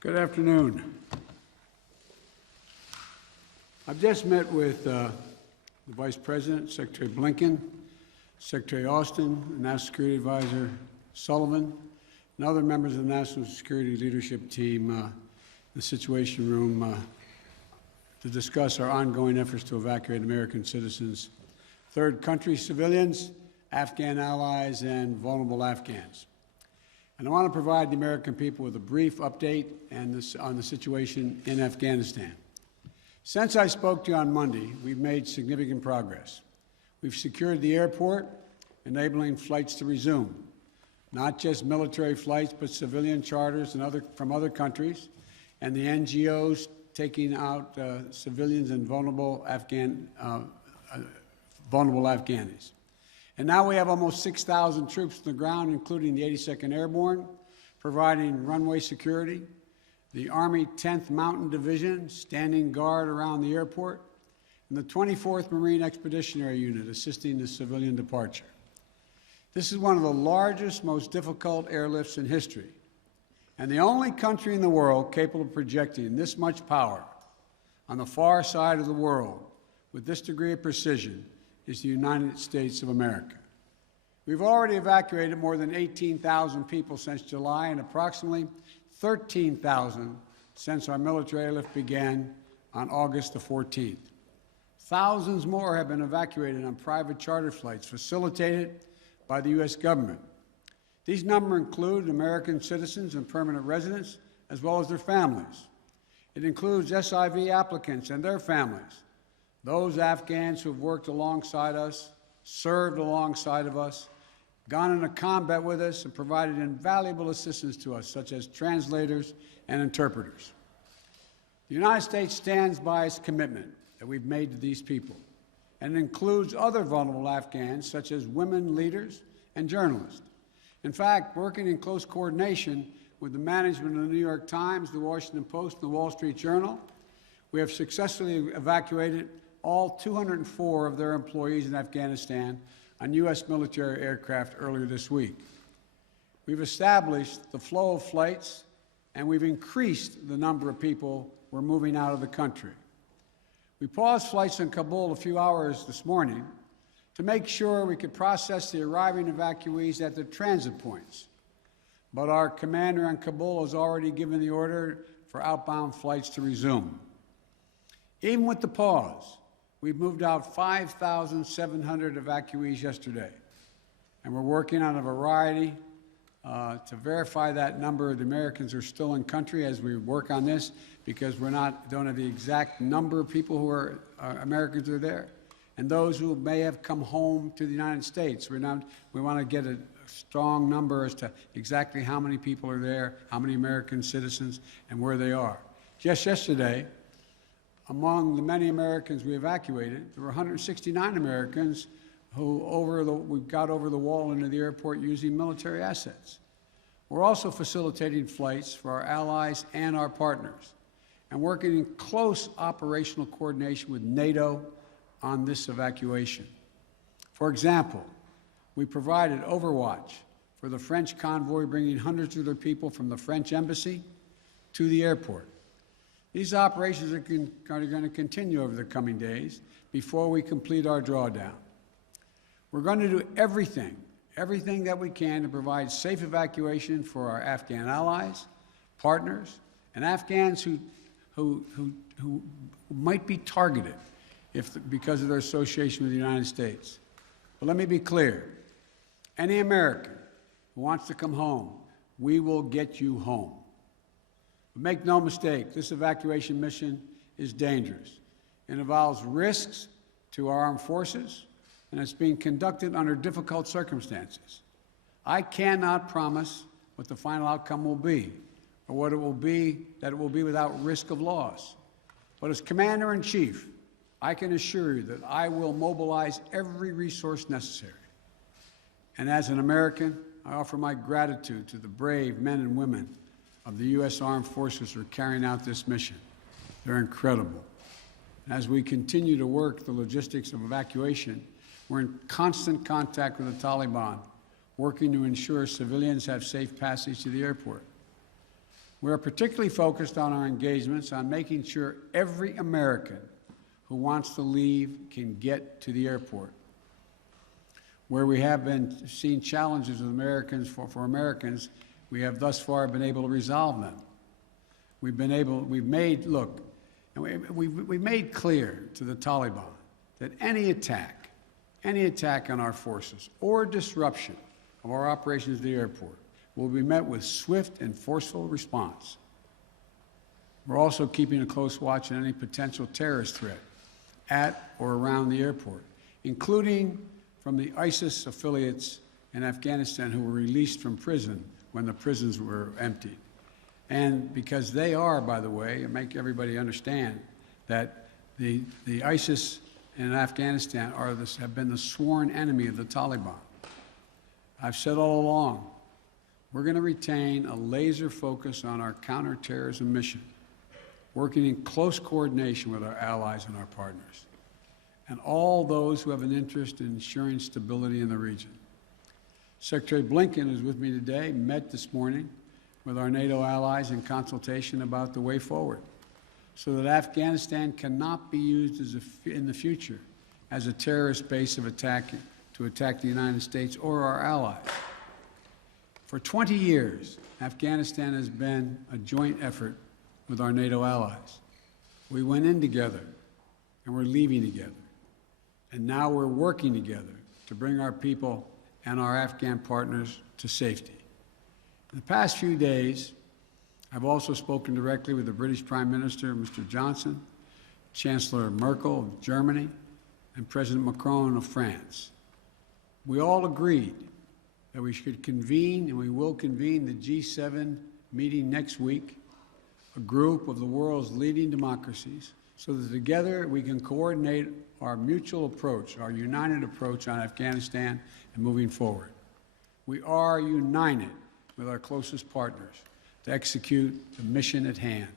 Good afternoon. I've just met with the Vice President, Secretary Blinken, Secretary Austin, the National Security Advisor Sullivan, and other members of the National Security Leadership Team in the Situation Room to discuss our ongoing efforts to evacuate American citizens, third country civilians, Afghan allies, and vulnerable Afghans. And I want to provide the American people with a brief update on the situation in Afghanistan. Since I spoke to you on Monday, we've made significant progress. We've secured the airport, enabling flights to resume, not just military flights, but civilian charters from other countries, and the NGOs taking out civilians and vulnerable Afghanis. And now we have almost 6,000 troops on the ground, including the 82nd Airborne, providing runway security, the Army 10th Mountain Division standing guard around the airport, and the 24th Marine Expeditionary Unit assisting the civilian departure. This is one of the largest, most difficult airlifts in history, and the only country in the world capable of projecting this much power on the far side of the world with this degree of precision is the United States of America. We've already evacuated more than 18,000 people since July and approximately 13,000 since our military airlift began on August the 14th. Thousands more have been evacuated on private charter flights facilitated by the U.S. government. These numbers include American citizens and permanent residents, as well as their families. It includes SIV applicants and their families, those Afghans who have worked alongside us, served alongside of us, gone into combat with us, and provided invaluable assistance to us, such as translators and interpreters. The United States stands by its commitment that we've made to these people, and it includes other vulnerable Afghans, such as women leaders and journalists. In fact, working in close coordination with the management of the New York Times, the Washington Post, and the Wall Street Journal, we have successfully evacuated all 204 of their employees in Afghanistan on U.S. military aircraft earlier this week. We've established the flow of flights, and we've increased the number of people we're moving out of the country. We paused flights in Kabul a few hours this morning to make sure we could process the arriving evacuees at their transit points. But our commander in Kabul has already given the order for outbound flights to resume. Even with the pause, we've moved out 5,700 evacuees yesterday, and we're working on a variety to verify that number of the Americans who are still in country as we work on this, because don't have the exact number of people who are Americans who are there, and those who may have come home to the United States. We want to get a strong number as to exactly how many people are there, how many American citizens, and where they are. Just yesterday, among the many Americans we evacuated, there were 169 Americans who we got over the wall into the airport using military assets. We're also facilitating flights for our allies and our partners, and working in close operational coordination with NATO on this evacuation. For example, we provided overwatch for the French convoy bringing hundreds of their people from the French embassy to the airport. These operations are going to continue over the coming days before we complete our drawdown. We're going to do everything that we can to provide safe evacuation for our Afghan allies, partners, and Afghans who might be targeted because of their association with the United States. But let me be clear. Any American who wants to come home, we will get you home. But make no mistake, this evacuation mission is dangerous. It involves risks to our armed forces, and it's being conducted under difficult circumstances. I cannot promise what the final outcome will be, or what it will be, that it will be without risk of loss. But as Commander-in-Chief, I can assure you that I will mobilize every resource necessary. And as an American, I offer my gratitude to the brave men and women of the U.S. Armed Forces who are carrying out this mission. They're incredible. And as we continue to work the logistics of evacuation, we're in constant contact with the Taliban, working to ensure civilians have safe passage to the airport. We are particularly focused on our engagements on making sure every American who wants to leave can get to the airport. Where we have been seeing challenges with Americans, for Americans, we have thus far been able to resolve them. We've made clear to the Taliban that any attack on our forces or disruption of our operations at the airport will be met with swift and forceful response. We're also keeping a close watch on any potential terrorist threat at or around the airport, including from the ISIS affiliates in Afghanistan who were released from prison when the prisons were emptied. And because they are, by the way, and make everybody understand that the ISIS in Afghanistan have been the sworn enemy of the Taliban. I've said all along, we're going to retain a laser focus on our counterterrorism mission, working in close coordination with our allies and our partners, and all those who have an interest in ensuring stability in the region. Secretary Blinken, who's with me today, met this morning with our NATO allies in consultation about the way forward, so that Afghanistan cannot be used in the future as a terrorist base to attack the United States or our allies. For 20 years, Afghanistan has been a joint effort with our NATO allies. We went in together, and we're leaving together. And now we're working together to bring our people and our Afghan partners to safety. In the past few days, I've also spoken directly with the British Prime Minister, Mr. Johnson, Chancellor Merkel of Germany, and President Macron of France. We all agreed that we should convene, and we will convene, the G7 meeting next week, a group of the world's leading democracies, so that together we can coordinate our mutual approach, our united approach on Afghanistan and moving forward. We are united with our closest partners to execute the mission at hand.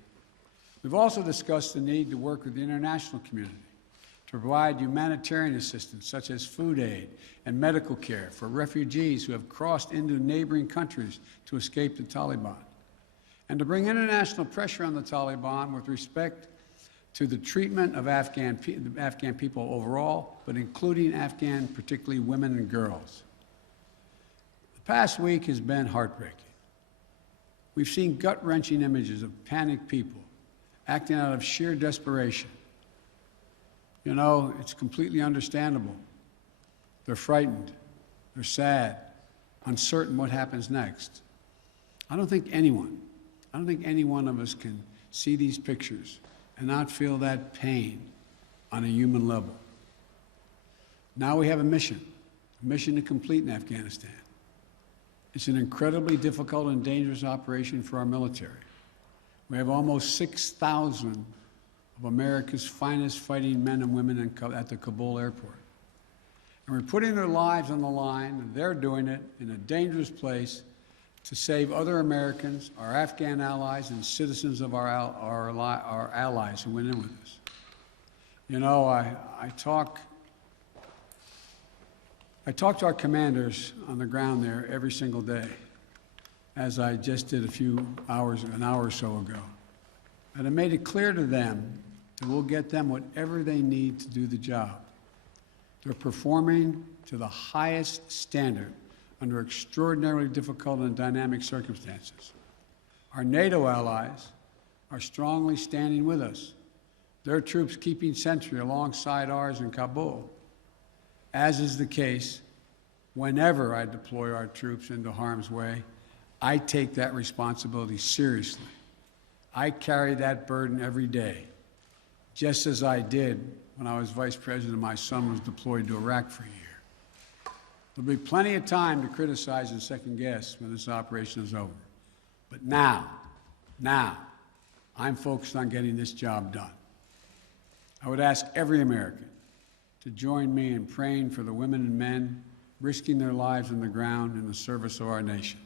We've also discussed the need to work with the international community to provide humanitarian assistance, such as food aid and medical care for refugees who have crossed into neighboring countries to escape the Taliban, and to bring international pressure on the Taliban with respect to the treatment of Afghan people overall, but including Afghan, particularly women and girls. The past week has been heartbreaking. We've seen gut-wrenching images of panicked people acting out of sheer desperation. You know, it's completely understandable. They're frightened, they're sad, uncertain what happens next. I don't think any one of us can see these pictures and not feel that pain on a human level. Now we have a mission to complete in Afghanistan. It's an incredibly difficult and dangerous operation for our military. We have almost 6,000 of America's finest fighting men and women at the Kabul airport. And we're putting their lives on the line, and they're doing it in a dangerous place to save other Americans, our Afghan allies, and citizens of our allies who went in with us. You know, I talk to our commanders on the ground there every single day, as I just did an hour or so ago. And I made it clear to them that we'll get them whatever they need to do the job. They're performing to the highest standard under extraordinarily difficult and dynamic circumstances. Our NATO allies are strongly standing with us, their troops keeping sentry alongside ours in Kabul, as is the case whenever I deploy our troops into harm's way. I take that responsibility seriously. I carry that burden every day, just as I did when I was vice president and my son was deployed to Iraq for a year. There'll be plenty of time to criticize and second guess when this operation is over. But now, I'm focused on getting this job done. I would ask every American to join me in praying for the women and men risking their lives on the ground in the service of our nation.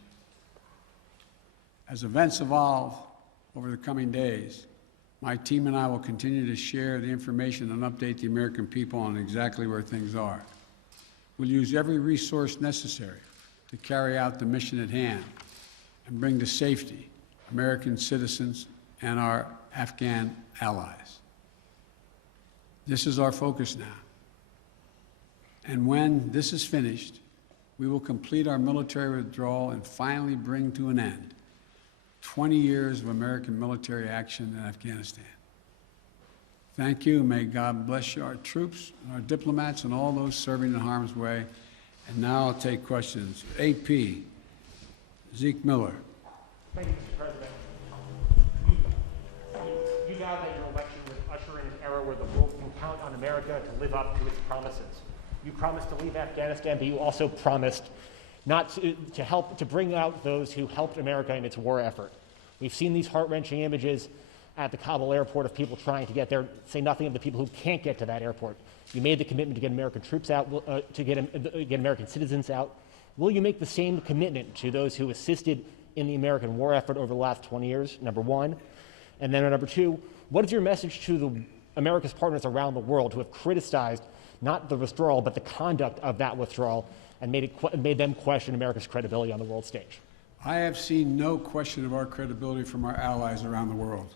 As events evolve over the coming days, my team and I will continue to share the information and update the American people on exactly where things are. We'll use every resource necessary to carry out the mission at hand and bring to safety American citizens, and our Afghan allies. This is our focus now. And when this is finished, we will complete our military withdrawal and finally bring to an end 20 years of American military action in Afghanistan. Thank you. May God bless you, our troops, our diplomats, and all those serving in harm's way. And now I'll take questions. AP, Zeke Miller. Thank you, Mr. President. You vowed that your election would usher in an era where the world can count on America to live up to its promises. You promised to leave Afghanistan, but you also promised not to help to bring out those who helped America in its war effort. We've seen these heart-wrenching images at the Kabul airport of people trying to get there, say nothing of the people who can't get to that airport. You made the commitment to get American troops out, to get American citizens out. Will you make the same commitment to those who assisted in the American war effort over the last 20 years, number one? And then number two, what is your message to America's partners around the world who have criticized not the withdrawal, but the conduct of that withdrawal and made them question America's credibility on the world stage? I have seen no question of our credibility from our allies around the world.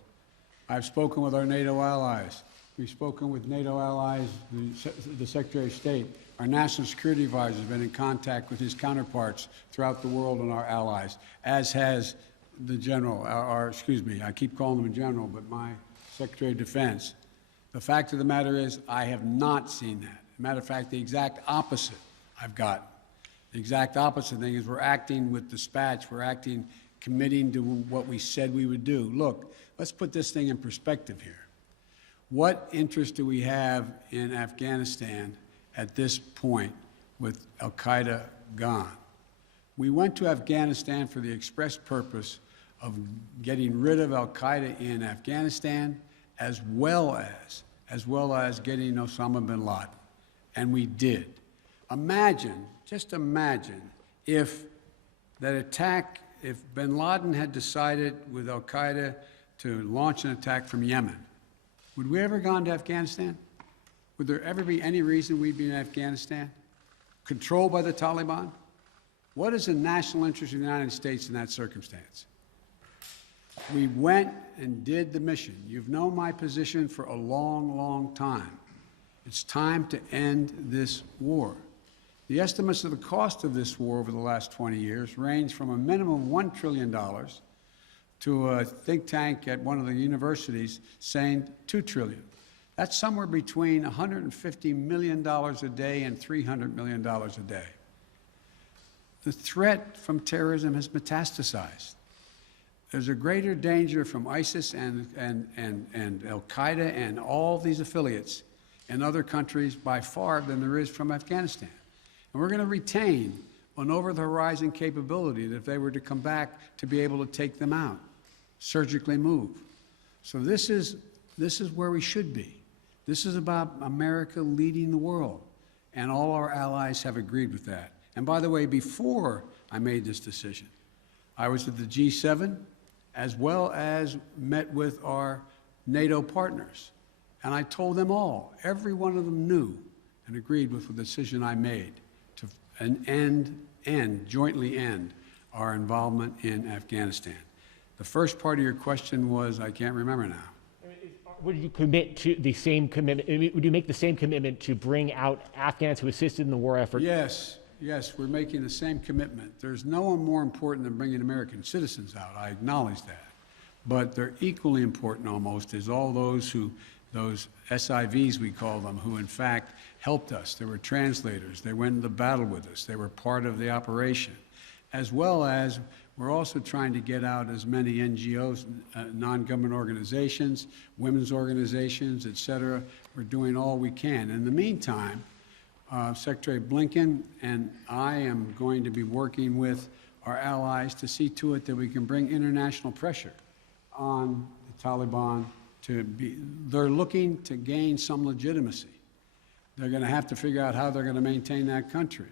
I've spoken with our NATO allies. We've spoken with NATO allies, the Secretary of State. Our National Security Advisor has been in contact with his counterparts throughout the world and our allies, as has the General, I keep calling him a General, but my Secretary of Defense. The fact of the matter is, I have not seen that. Matter of fact, the exact opposite I've gotten. The exact opposite thing is we're acting with dispatch. We're acting, committing to what we said we would do. Look, let's put this thing in perspective here. What interest do we have in Afghanistan at this point with al-Qaeda gone? We went to Afghanistan for the express purpose of getting rid of al-Qaeda in Afghanistan, as well as getting Osama bin Laden. And we did. Imagine, just imagine, if that attack, if bin Laden had decided with al-Qaeda to launch an attack from Yemen, would we ever gone to Afghanistan? Would there ever be any reason we'd be in Afghanistan? Controlled by the Taliban? What is the national interest of the United States in that circumstance? We went and did the mission. You've known my position for a long, long time. It's time to end this war. The estimates of the cost of this war over the last 20 years range from a minimum of $1 trillion to a think tank at one of the universities saying $2 trillion. That's somewhere between $150 million a day and $300 million a day. The threat from terrorism has metastasized. There's a greater danger from ISIS and al-Qaeda and all these affiliates in other countries by far than there is from Afghanistan. And we're going to retain an over-the-horizon capability that if they were to come back to be able to take them out, surgically move. So this is where we should be. This is about America leading the world, and all our allies have agreed with that. And by the way, before I made this decision, I was at the G7, as well as met with our NATO partners. And I told them all, every one of them knew and agreed with the decision I made to jointly end our involvement in Afghanistan. The first part of your question was, I can't remember now. Would you commit to the same commitment? Would you make the same commitment to bring out Afghans who assisted in the war effort? Yes, we're making the same commitment. There's no one more important than bringing American citizens out. I acknowledge that. But they're equally important almost is all those SIVs, we call them, who in fact helped us. They were translators. They went into battle with us. They were part of the operation. As well as we're also trying to get out as many NGOs, non-government organizations, women's organizations, et cetera. We're doing all we can. In the meantime, Secretary Blinken and I am going to be working with our allies to see to it that we can bring international pressure on the Taliban they're looking to gain some legitimacy. They're going to have to figure out how they're going to maintain that country.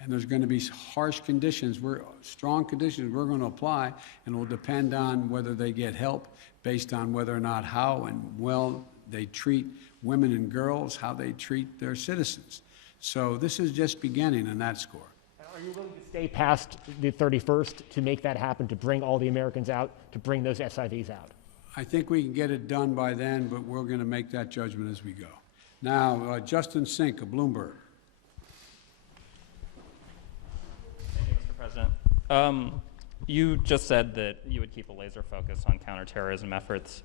And there's going to be harsh conditions, strong conditions we're going to apply, and it will depend on whether they get help based on whether or not how and well they treat women and girls, how they treat their citizens. So this is just beginning on that score. Are Are you willing to stay past the 31st to make that happen, to bring all the Americans out, to bring those SIVs out? I think we can get it done by then, but we're going to make that judgment as we go. Now, Justin Sink of Bloomberg. Thank you, Mr. President. You just said that you would keep a laser focus on counterterrorism efforts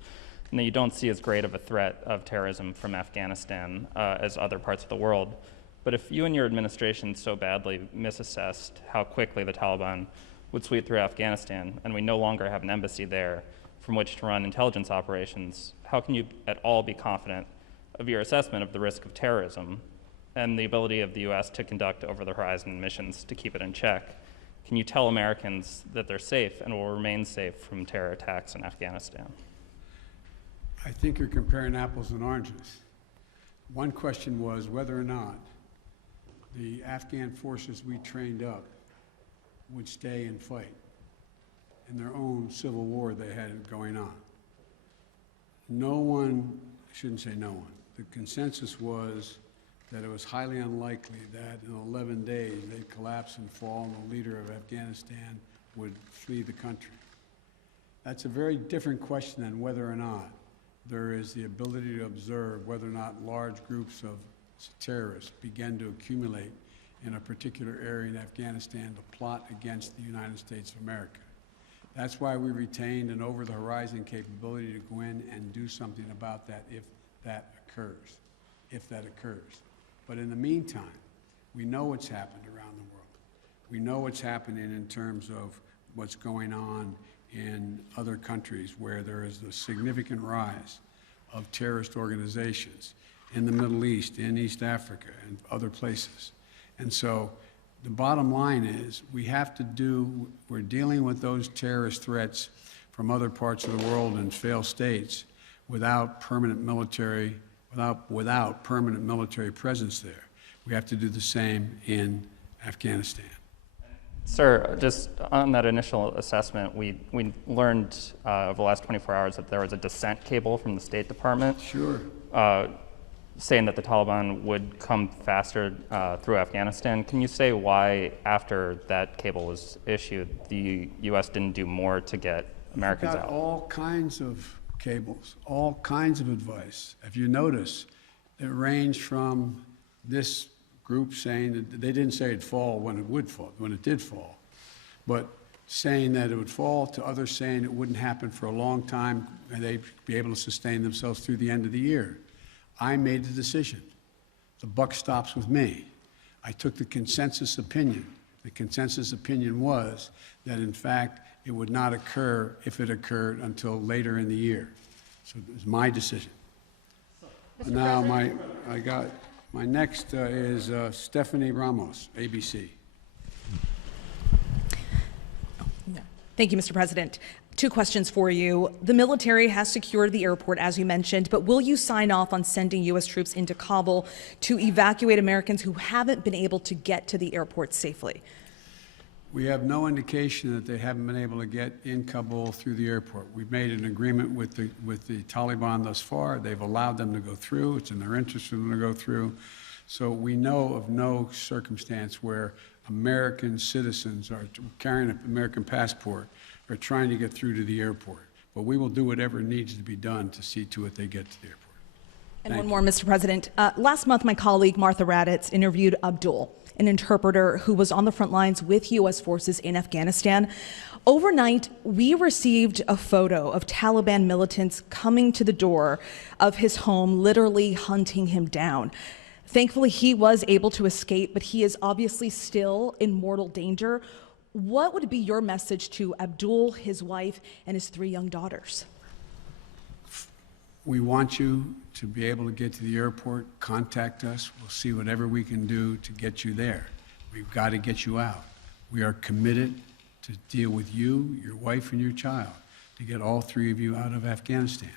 and that you don't see as great of a threat of terrorism from Afghanistan as other parts of the world. But if you and your administration so badly misassessed how quickly the Taliban would sweep through Afghanistan, and we no longer have an embassy there from which to run intelligence operations, how can you at all be confident of your assessment of the risk of terrorism and the ability of the U.S. to conduct over-the-horizon missions to keep it in check? Can you tell Americans that they're safe and will remain safe from terror attacks in Afghanistan? I think you're comparing apples and oranges. One question was whether or not the Afghan forces we trained up would stay and fight in their own civil war they had going on. No one, I shouldn't say no one, the consensus was that it was highly unlikely that in 11 days they'd collapse and fall and the leader of Afghanistan would flee the country. That's a very different question than whether or not there is the ability to observe whether or not large groups of terrorists begin to accumulate in a particular area in Afghanistan to plot against the United States of America. That's why we retained an over-the-horizon capability to go in and do something about that if that occurs, But in the meantime, we know what's happened around the world. We know what's happening in terms of what's going on in other countries where there is a significant rise of terrorist organizations in the Middle East, in East Africa, and other places. And so the bottom line is we're dealing with those terrorist threats from other parts of the world and failed states without permanent military presence there. We have to do the same in Afghanistan. Sir, just on that initial assessment, we learned over the last 24 hours that there was a dissent cable from the State Department. Sure. Saying that the Taliban would come faster through Afghanistan. Can you say why, after that cable was issued, the U.S. didn't do more to get Americans out? All kinds of cables, all kinds of advice. If you notice, it ranged from this group saying that they didn't say it'd fall when it did fall, but saying that it would fall, to others saying it wouldn't happen for a long time and they'd be able to sustain themselves through the end of the year. I made the decision. The buck stops with me. I took the consensus opinion. The consensus opinion was that, in fact, it would not occur, if it occurred, until later in the year. So it was my decision. Now, my next is Stephanie Ramos, ABC. Thank you, Mr. President. 2 questions for you. The military has secured the airport, as you mentioned, but will you sign off on sending U.S. troops into Kabul to evacuate Americans who haven't been able to get to the airport safely? We have no indication that they haven't been able to get in Kabul through the airport. We've made an agreement with the Taliban thus far. They've allowed them to go through. It's in their interest for them to go through. So we know of no circumstance where American citizens are carrying an American passport are trying to get through to the airport. But we will do whatever needs to be done to see to it they get to the airport. And one more, Mr. President. Last month, my colleague Martha Raddatz interviewed Abdul, an interpreter who was on the front lines with U.S. forces in Afghanistan. Overnight, we received a photo of Taliban militants coming to the door of his home, literally hunting him down. Thankfully, he was able to escape, but he is obviously still in mortal danger. What would be your message to Abdul, his wife, and his 3 young daughters? We want you to be able to get to the airport. Contact us. We'll see whatever we can do to get you there. We've got to get you out. We are committed to deal with you, your wife, and your child, to get all 3 of you out of Afghanistan.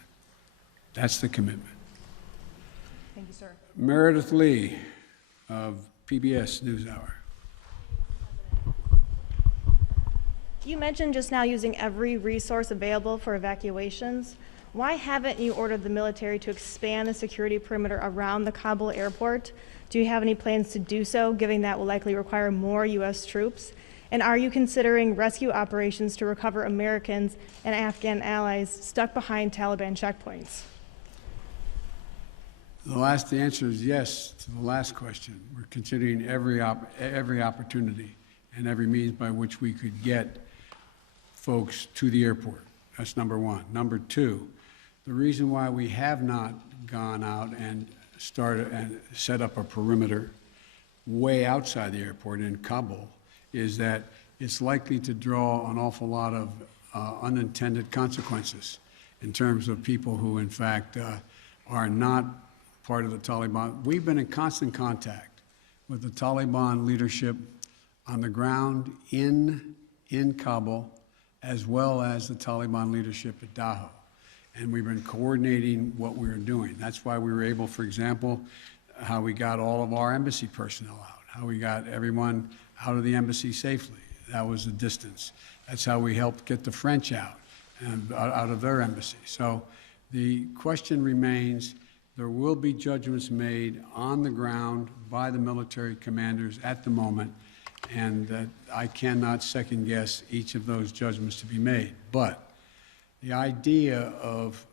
That's the commitment. Thank you, sir. Meredith Lee of PBS NewsHour. You mentioned just now using every resource available for evacuations. why haven't you ordered the military to expand the security perimeter around the Kabul airport? Do you have any plans to do so, given that will likely require more U.S. troops? And are you considering rescue operations to recover Americans and Afghan allies stuck behind Taliban checkpoints? The answer is yes to the last question. We're considering every opportunity and every means by which we could get folks to the airport. That's number one. Number two, the reason why we have not gone out and started and set up a perimeter way outside the airport in Kabul is that it's likely to draw an awful lot of unintended consequences in terms of people who, in fact, are not part of the Taliban. We've been in constant contact with the Taliban leadership on the ground in Kabul, as well as the Taliban leadership at Dahou. And we've been coordinating what we were doing. That's why we were able, for example, how we got all of our embassy personnel out, how we got everyone out of the embassy safely. That was the distance. That's how we helped get the French out and out of their embassy. So the question remains, there will be judgments made on the ground by the military commanders at the moment, and I cannot second guess each of those judgments to be made. But the idea of,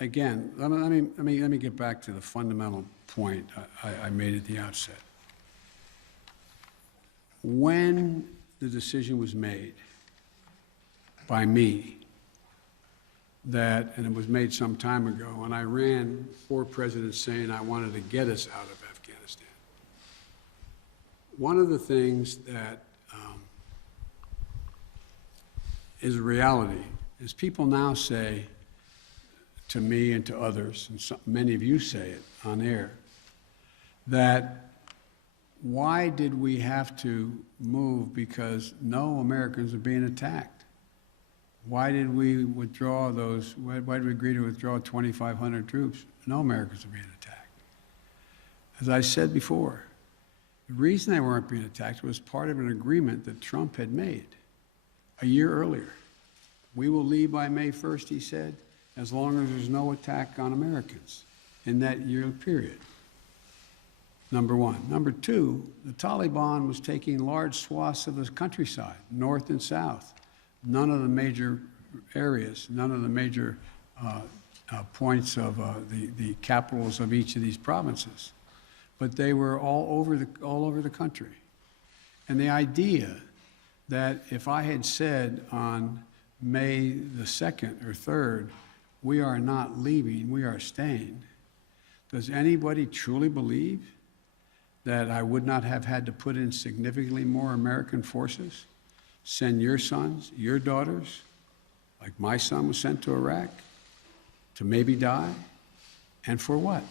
again, let me get back to the fundamental point I made at the outset. When the decision was made by me that, and it was made some time ago, and I ran 4 presidents saying I wanted to get us out of Afghanistan. One of the things that is a reality is people now say to me and to others, and many of you say it on air, that why did we have to move because no Americans are being attacked? Why did we withdraw those, why did we agree to withdraw 2,500 troops? No Americans are being attacked. As I said before, the reason they weren't being attacked was part of an agreement that Trump had made a year earlier. We will leave by May 1st, he said, as long as there's no attack on Americans in that year period. Number one. Number two, the Taliban was taking large swaths of the countryside, north and south. None of the major areas, none of the major points of the capitals of each of these provinces. But they were all over the country. And the idea that if I had said on May the 2nd or 3rd, we are not leaving, we are staying, does anybody truly believe that I would not have had to put in significantly more American forces, send your sons, your daughters, like my son was sent to Iraq, to maybe die? And for what?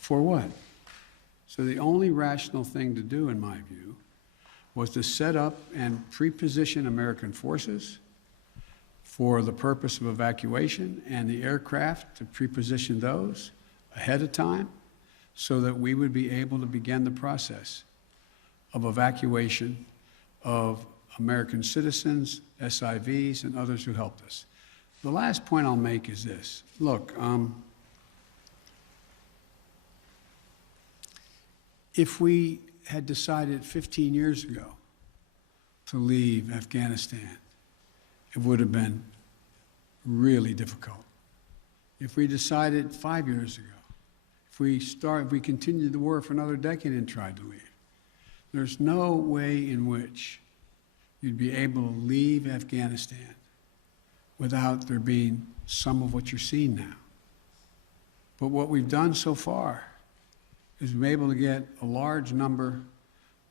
For what? So the only rational thing to do, in my view, was to set up and pre-position American forces for the purpose of evacuation and the aircraft to pre-position those ahead of time so that we would be able to begin the process of evacuation of American citizens, SIVs, and others who helped us. The last point I'll make is this. Look, if we had decided 15 years ago to leave Afghanistan, it would have been really difficult. If we decided 5 years ago, if we continued the war for another decade and tried to leave, there's no way in which you'd be able to leave Afghanistan without there being some of what you're seeing now. But what we've done so far is we've been able to get a large number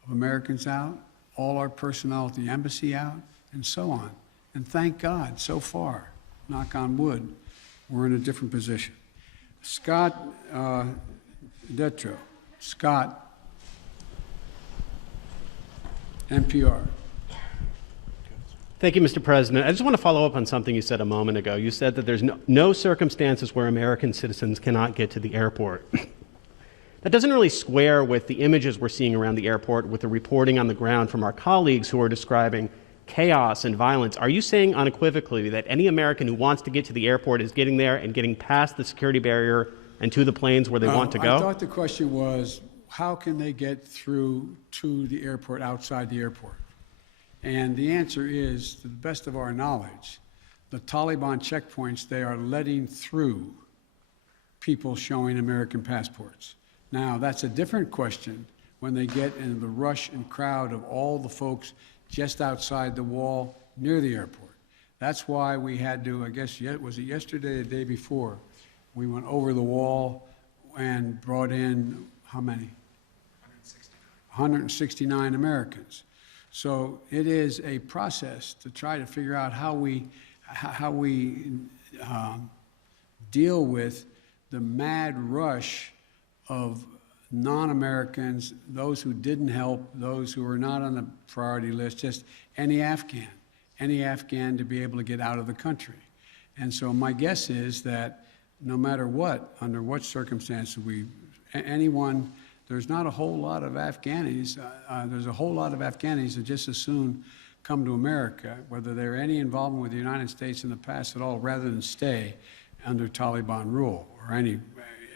of Americans out, all our personnel at the embassy out, and so on. And thank God, so far, knock on wood, we're in a different position. Scott Detro. Scott, NPR. Thank you, Mr. President. I just want to follow up on something you said a moment ago. You said that there's no circumstances where American citizens cannot get to the airport. That doesn't really square with the images we're seeing around the airport, with the reporting on the ground from our colleagues who are describing chaos and violence. Are you saying unequivocally that any American who wants to get to the airport is getting there and getting past the security barrier and to the planes where they want to go? I thought the question was, how can they get through to the airport outside the airport? And the answer is, to the best of our knowledge, the Taliban checkpoints, they are letting through people showing American passports. Now, that's a different question when they get in the rush and crowd of all the folks just outside the wall near the airport. That's why we had to, I guess, was it yesterday or the day before, we went over the wall and brought in, how many? 169 Americans. So it is a process to try to figure out how we deal with the mad rush of non-Americans, those who didn't help, those who are not on the priority list, just any Afghan to be able to get out of the country. And so my guess is that no matter what, under what circumstances there's not a whole lot of Afghanis, there's a whole lot of Afghanis that just as soon come to America, whether they're any involvement with the United States in the past at all, rather than stay under Taliban rule or any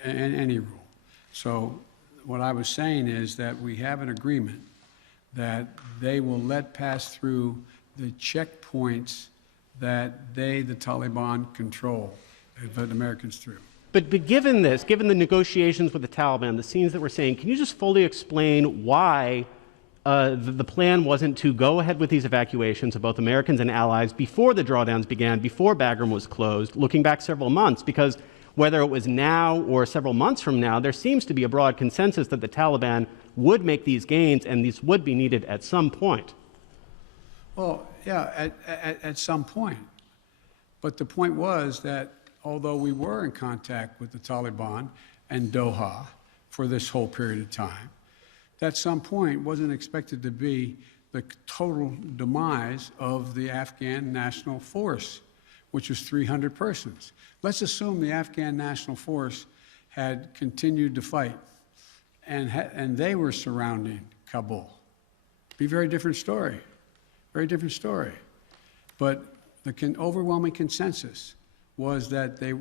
rule. So what I was saying is that we have an agreement that they will let pass through the checkpoints that the Taliban control, they let Americans through. But given this, given the negotiations with the Taliban, the scenes that we're seeing, can you just fully explain why the plan wasn't to go ahead with these evacuations of both Americans and allies before the drawdowns began, before Bagram was closed, looking back several months? Because whether it was now or several months from now, there seems to be a broad consensus that the Taliban would make these gains and these would be needed at some point. Well, yeah, at some point. But the point was that although we were in contact with the Taliban and Doha for this whole period of time, that some point wasn't expected to be the total demise of the Afghan National Force, which was 300 persons. Let's assume the Afghan National Force had continued to fight and they were surrounding Kabul. Be a very different story, very different story. But the overwhelming consensus was that they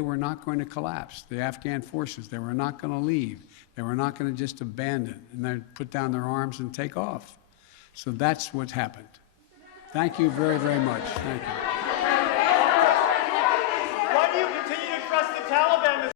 were not going to collapse. The Afghan forces, they were not going to leave. They were not going to just abandon and then put down their arms and take off. So that's what happened. Thank you very, very much. Thank you. Why do you continue to trust the Taliban?